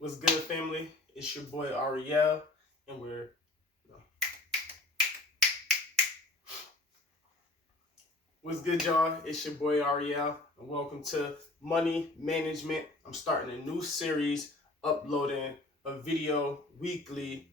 What's good, family? It's your boy Ariel, and what's good, y'all? It's your boy Ariel, and welcome to Money Management. I'm starting a new series, uploading a video weekly,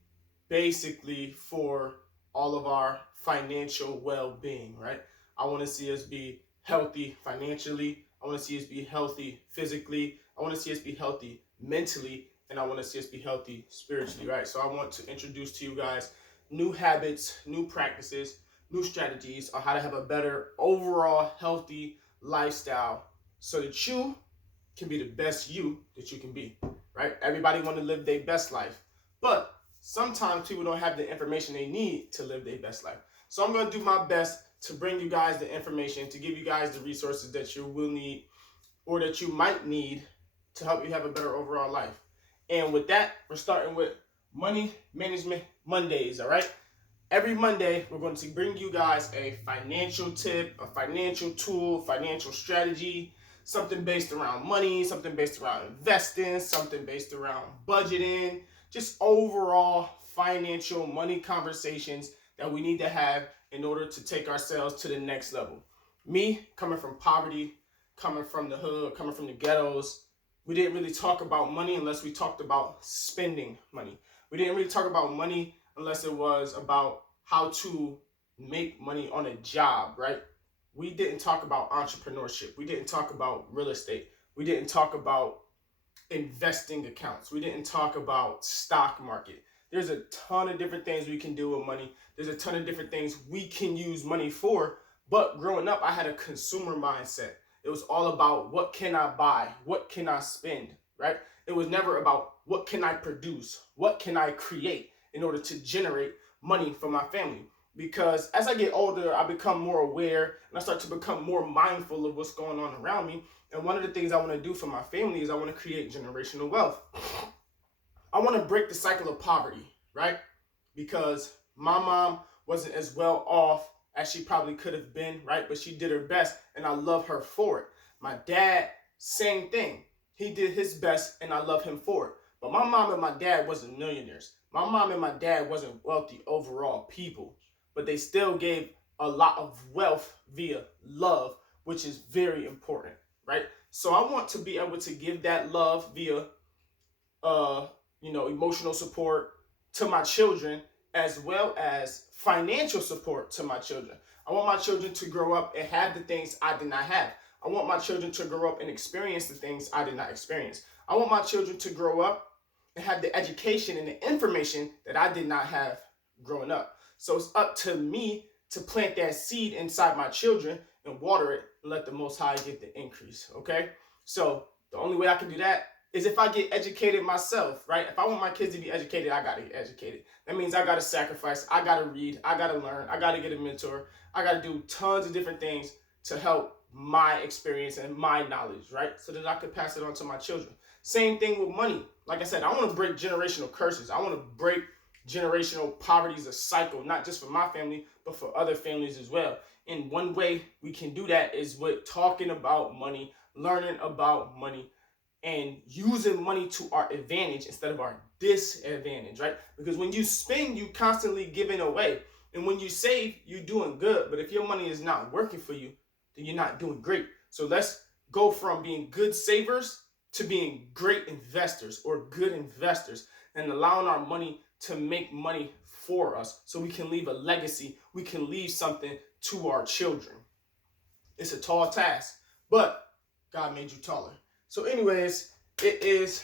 basically for all of our financial well-being, right? I want to see us be healthy financially. I want to see us be healthy physically. I want to see us be healthy mentally, and I want to see us be healthy spiritually, right? So I want to introduce to you guys new habits, new practices, new strategies on how to have a better overall healthy lifestyle so that you can be the best you that you can be, right? Everybody want to live their best life, but sometimes people don't have the information they need to live their best life. So I'm going to do my best to bring you guys the information, to give you guys the resources that you will need or that you might need to help you have a better overall life. And with that, we're starting with Money Management Mondays, all right? Every Monday, we're going to bring you guys a financial tip, a financial tool, financial strategy, something based around money, something based around investing, something based around budgeting, just overall financial money conversations that we need to have in order to take ourselves to the next level. Me, coming from poverty, coming from the hood, coming from the ghettos, we didn't really talk about money unless we talked about spending money. We didn't really talk about money unless it was about how to make money on a job, right? We didn't talk about entrepreneurship. We didn't talk about real estate. We didn't talk about investing accounts. We didn't talk about stock market. There's a ton of different things we can do with money. There's a ton of different things we can use money for. But growing up, I had a consumer mindset. It was all about what can I buy? What can I spend, right? It was never about what can I produce? What can I create in order to generate money for my family? Because as I get older, I become more aware and I start to become more mindful of what's going on around me. And one of the things I want to do for my family is I want to create generational wealth. I want to break the cycle of poverty, right? Because my mom wasn't as well off as she probably could have been, right? But she did her best and I love her for it. My dad, same thing. He did his best and I love him for it. But my mom and my dad wasn't millionaires. My mom and my dad wasn't wealthy overall people, but they still gave a lot of wealth via love, which is very important, right? So I want to be able to give that love via emotional support to my children, as well as financial support to my children. I want my children to grow up and have the things I did not have. I want my children to grow up and experience the things I did not experience. I want my children to grow up and have the education and the information that I did not have growing up. So it's up to me to plant that seed inside my children and water it and let the Most High get the increase, okay? So the only way I can do that is if I get educated myself, right? If I want my kids to be educated, I gotta get educated. That means I gotta sacrifice, I gotta read, I gotta learn, I gotta get a mentor, I gotta do tons of different things to help my experience and my knowledge, right? So that I could pass it on to my children. Same thing with money. Like I said, I want to break generational curses. I want to break generational poverty as a cycle, not just for my family, but for other families as well. And one way we can do that is with talking about money, learning about money, and using money to our advantage instead of our disadvantage, right? Because when you spend, you constantly giving away. And when you save, you're doing good. But if your money is not working for you, then you're not doing great. So let's go from being good savers to being great investors or good investors and allowing our money to make money for us so we can leave a legacy. We can leave something to our children. It's a tall task, but God made you taller. So anyways, it is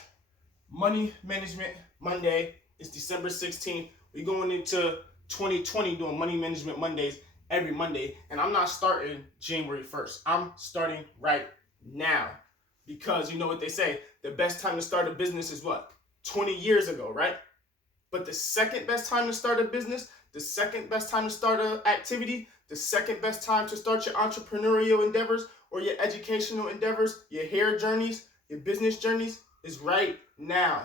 Money Management Monday. It's December 16th. We're going into 2020 doing Money Management Mondays every Monday. And I'm not starting January 1st. I'm starting right now. Because you know what they say, the best time to start a business is what? 20 years ago, right? But the second best time to start a business, the second best time to start an activity, the second best time to start your entrepreneurial endeavors or your educational endeavors, your hair journeys, your business journeys is right now.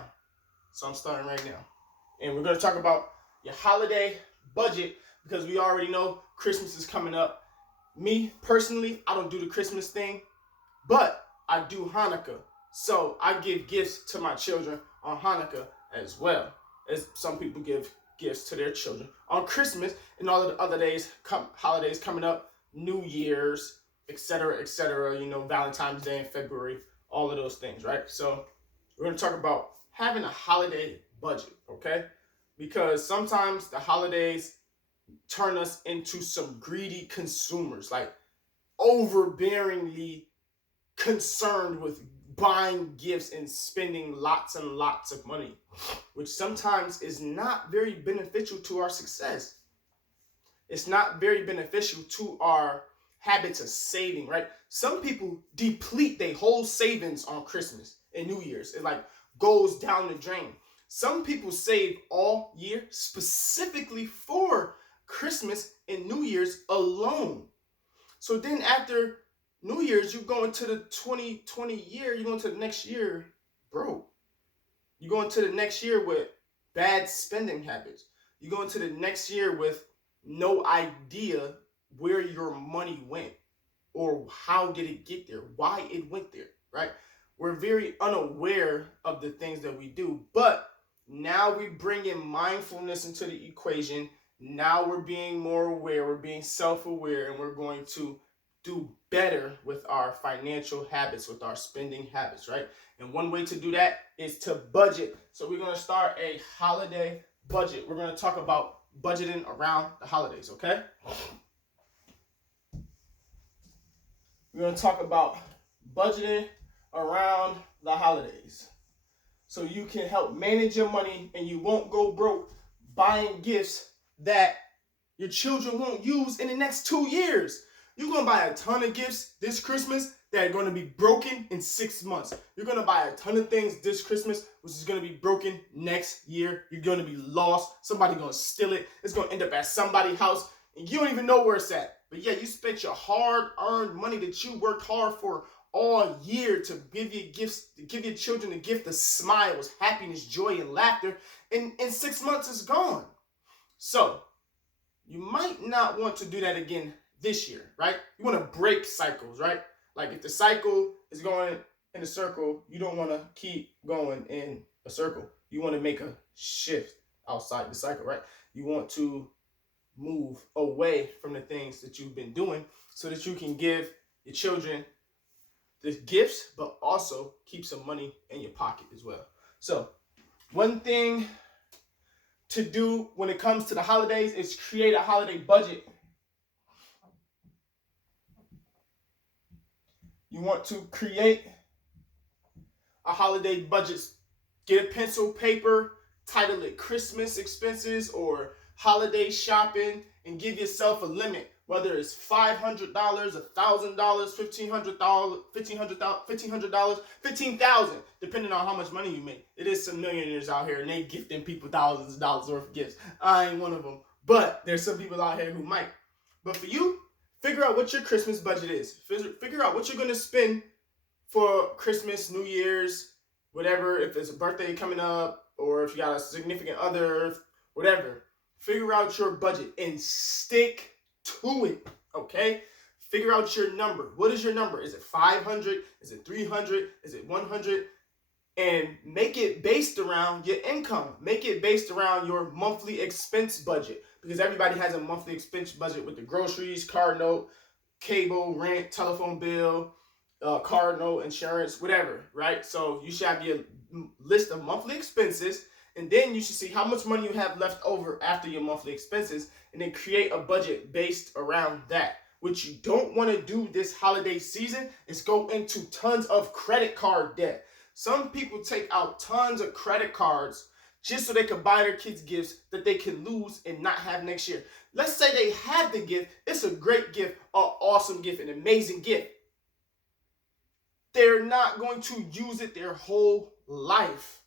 So I'm starting right now. And we're going to talk about your holiday budget because we already know Christmas is coming up. Me, personally, I don't do the Christmas thing, but I do Hanukkah. So I give gifts to my children on Hanukkah as well, as some people give gifts to their children on Christmas and all of the other days, holidays coming up, New Year's, etc., Valentine's Day in February, all of those things, right? So we're going to talk about having a holiday budget, okay? Because sometimes the holidays turn us into some greedy consumers, like overbearingly concerned with buying gifts and spending lots and lots of money, which sometimes is not very beneficial to our success. It's not very beneficial to our habits of saving, right? Some people deplete their whole savings on Christmas and New Year's. It like goes down the drain. Some people save all year specifically for Christmas and New Year's alone. So then after New Year's, you go into the 2020 year, you go into the next year broke. You go into the next year with bad spending habits. You go into the next year with no idea where your money went or how did it get there, why it went there, right? We're very unaware of the things that we do, but now we bring in mindfulness into the equation. Now we're being more aware, we're being self-aware, and we're going to do better with our financial habits, with our spending habits, right? And one way to do that is to budget. So we're going to start a holiday budget. We're going to talk about budgeting around the holidays, okay? We're going to talk about budgeting around the holidays so you can help manage your money and you won't go broke buying gifts that your children won't use in the next 2 years. You're going to buy a ton of gifts this Christmas that are going to be broken in 6 months. You're going to buy a ton of things this Christmas which is going to be broken next year. You're going to be lost. Somebody's going to steal it. It's going to end up at somebody's house and you don't even know where it's at. But yeah, you spent your hard-earned money that you worked hard for all year to give your gifts, to give your children the gift of smiles, happiness, joy, and laughter. And in 6 months, it's gone. So you might not want to do that again this year, right? You want to break cycles, right? Like if the cycle is going in a circle, you don't want to keep going in a circle. You want to make a shift outside the cycle, right? You want to move away from the things that you've been doing so that you can give your children the gifts, but also keep some money in your pocket as well. So one thing to do when it comes to the holidays is create a holiday budget. You want to create a holiday budget. Get a pencil, paper, title it Christmas expenses or holiday shopping, and give yourself a limit. Whether it's $500, $1,000, $1,500, $15,000, depending on how much money you make. It is some millionaires out here, and they gifting people thousands of dollars worth of gifts. I ain't one of them, but there's some people out here who might. But for you, figure out what your Christmas budget is. Figure out what you're going to spend for Christmas, New Year's, whatever. If it's a birthday coming up, or if you got a significant other, whatever. Figure out your budget and stick to it, okay? Figure out your number. What is your number? Is it 500? Is it 300? Is it 100? And make it based around your income. Make it based around your monthly expense budget, because everybody has a monthly expense budget with the groceries, car note, cable, rent, telephone bill, car note, insurance, whatever, right? So you should have your list of monthly expenses, and then you should see how much money you have left over after your monthly expenses, and then create a budget based around that. What you don't want to do this holiday season is go into tons of credit card debt. Some people take out tons of credit cards just so they can buy their kids gifts that they can lose and not have next year. Let's say they have the gift. It's a great gift, an awesome gift, an amazing gift. They're not going to use it their whole life.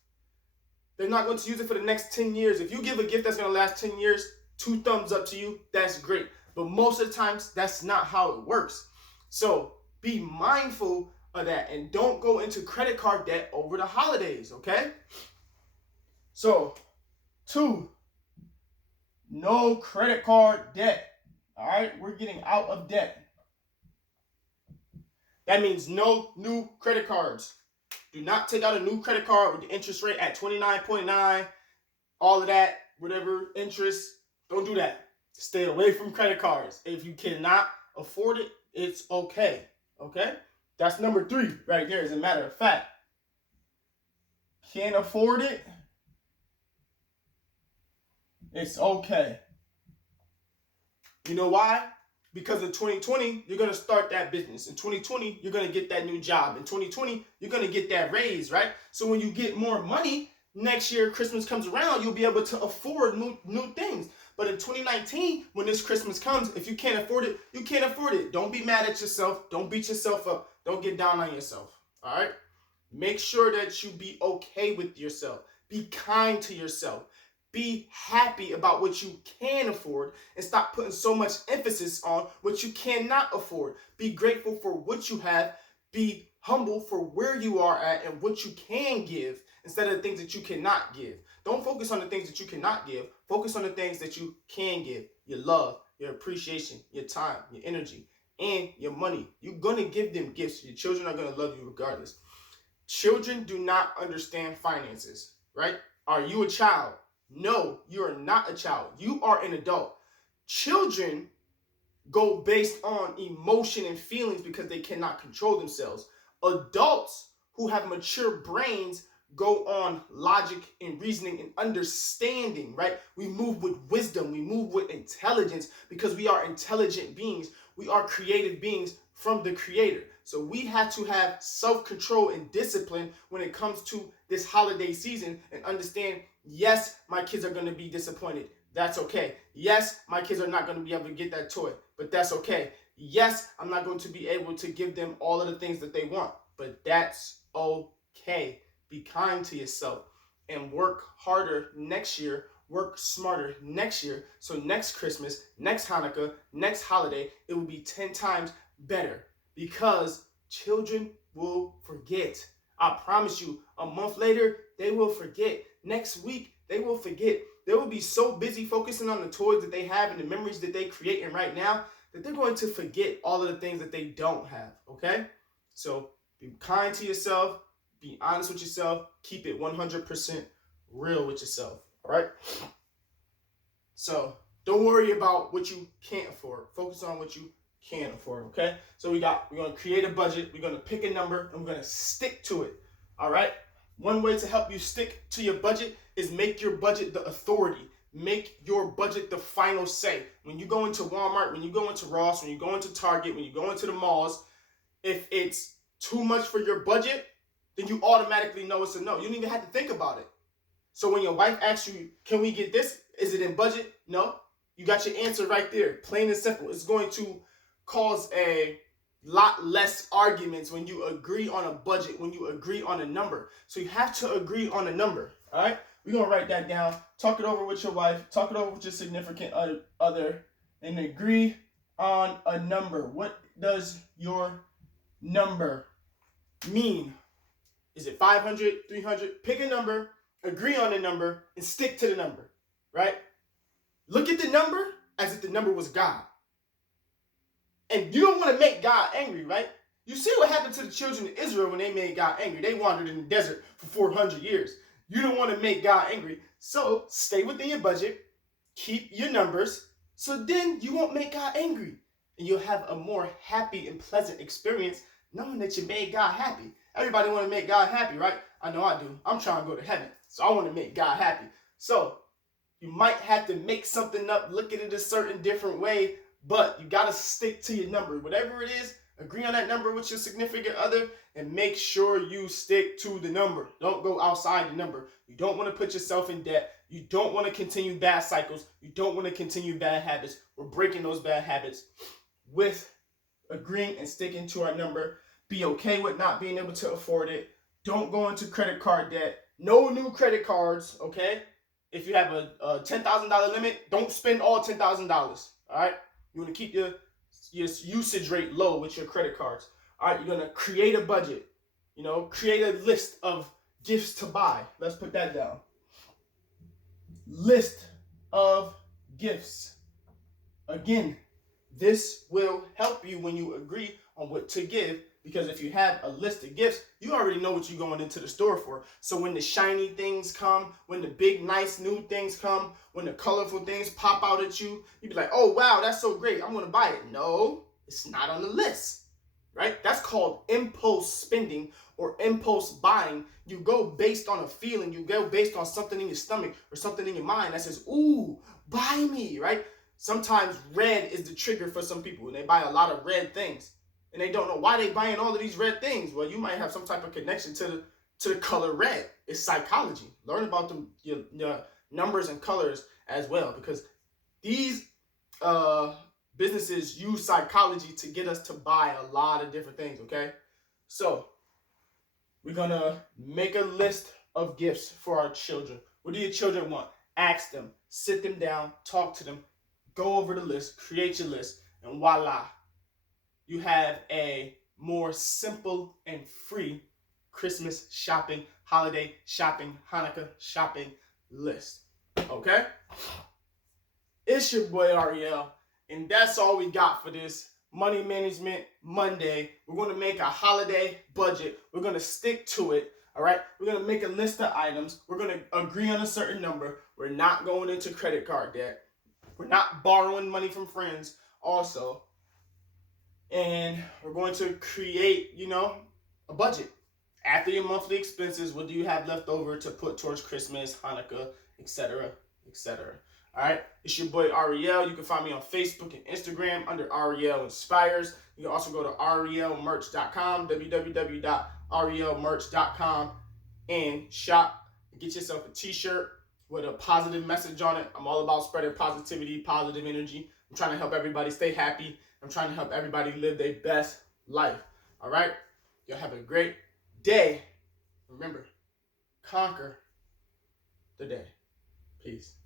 They're not going to use it for the next 10 years. If you give a gift that's going to last 10 years, 2 thumbs up to you. That's great. But most of the times, that's not how it works. So be mindful of that and don't go into credit card debt over the holidays, okay? So, 2, no credit card debt. All right, we're getting out of debt. That means no new credit cards. Do not take out a new credit card with the interest rate at 29.9, all of that, whatever interest. Don't do that. Stay away from credit cards. If you cannot afford it, it's okay. Okay? That's number 3 right there, as a matter of fact. Can't afford it, it's okay. You know why? Because in 2020, you're going to start that business. In 2020, you're going to get that new job. In 2020, you're going to get that raise, right? So when you get more money, next year Christmas comes around, you'll be able to afford new things. But in 2019, when this Christmas comes, if you can't afford it, you can't afford it. Don't be mad at yourself. Don't beat yourself up. Don't get down on yourself, all right? Make sure that you be okay with yourself. Be kind to yourself. Be happy about what you can afford and stop putting so much emphasis on what you cannot afford. Be grateful for what you have. Be humble for where you are at and what you can give instead of the things that you cannot give. Don't focus on the things that you cannot give. Focus on the things that you can give. Your love, your appreciation, your time, your energy, and your money. You're going to give them gifts. Your children are going to love you regardless. Children do not understand finances, right? Are you a child? No, you are not a child. You are an adult. Children go based on emotion and feelings because they cannot control themselves. Adults who have mature brains go on logic and reasoning and understanding, right? We move with wisdom. We move with intelligence because we are intelligent beings. We are creative beings from the Creator. So we have to have self-control and discipline when it comes to this holiday season and understand, yes, my kids are going to be disappointed. That's okay. Yes, my kids are not going to be able to get that toy, but that's okay. Yes, I'm not going to be able to give them all of the things that they want, but that's okay. Be kind to yourself and work harder next year. Work smarter next year. So next Christmas, next Hanukkah, next holiday, it will be 10 times better because children will forget. I promise you, a month later, they will forget. Next week, they will forget. They will be so busy focusing on the toys that they have and the memories that they're creating right now that they're going to forget all of the things that they don't have, okay? So be kind to yourself. Be honest with yourself. Keep it 100% real with yourself, all right? So don't worry about what you can't afford. Focus on what you can afford, okay? So we're going to create a budget. We're going to pick a number, and we're going to stick to it, all right? One way to help you stick to your budget is make your budget the authority. Make your budget the final say. When you go into Walmart, when you go into Ross, when you go into Target, when you go into the malls, if it's too much for your budget, then you automatically know it's a no. You don't even have to think about it. So when your wife asks you, can we get this? Is it in budget? No. You got your answer right there. Plain and simple. It's going to cause a lot less arguments when you agree on a budget, when you agree on a number. So you have to agree on a number, all right? We're going to write that down. Talk it over with your wife. Talk it over with your significant other and agree on a number. What does your number mean? Is it 500, 300? Pick a number, agree on the number, and stick to the number, right? Look at the number as if the number was God. And you don't want to make God angry, right? You see what happened to the children of Israel when they made God angry. They wandered in the desert for 400 years. You don't want to make God angry. So stay within your budget. Keep your numbers. So then you won't make God angry. And you'll have a more happy and pleasant experience knowing that you made God happy. Everybody want to make God happy, right? I know I do. I'm trying to go to heaven. So I want to make God happy. So you might have to make something up, look at it a certain different way, but you got to stick to your number. Whatever it is, agree on that number with your significant other and make sure you stick to the number. Don't go outside the number. You don't want to put yourself in debt. You don't want to continue bad cycles. You don't want to continue bad habits. We're breaking those bad habits with agreeing and sticking to our number. Be okay with not being able to afford it. Don't go into credit card debt. No new credit cards, okay? If you have a $10,000 limit, don't spend all $10,000, all right? You want to keep your usage rate low with your credit cards. All right, you're going to create a budget. Create a list of gifts to buy. Let's put that down. List of gifts. Again, this will help you when you agree on what to give Because if you have a list of gifts, you already know what you're going into the store for. So when the shiny things come, when the big, nice new things come, when the colorful things pop out at you, you be like, oh, wow, that's so great. I'm going to buy it. No, it's not on the list, right? That's called impulse spending or impulse buying. You go based on a feeling. You go based on something in your stomach or something in your mind that says, ooh, buy me, right? Sometimes red is the trigger for some people, and they buy a lot of red things. And they don't know why they buying all of these red things. Well, you might have some type of connection to the color red. It's psychology. Learn about your numbers and colors as well, because these businesses use psychology to get us to buy a lot of different things, okay? So we're going to make a list of gifts for our children. What do your children want? Ask them. Sit them down. Talk to them. Go over the list. Create your list. And voila. You have a more simple and free Christmas shopping, holiday shopping, Hanukkah shopping list. Okay? It's your boy Ariel, and that's all we got for this Money Management Monday. We're going to make a holiday budget. We're going to stick to it. All right? We're going to make a list of items. We're going to agree on a certain number. We're not going into credit card debt. We're not borrowing money from friends also. And we're going to create, a budget. After your monthly expenses, what do you have left over to put towards Christmas, Hanukkah, etc., etc.? All right, it's your boy Ariel. You can find me on Facebook and Instagram under Ariel Inspires. You can also go to arielmerch.com, www.arielmerch.com, and shop. Get yourself a t-shirt with a positive message on it. I'm all about spreading positivity, positive energy. I'm trying to help everybody stay happy. I'm trying to help everybody live their best life. All right? Y'all have a great day. Remember, conquer the day. Peace.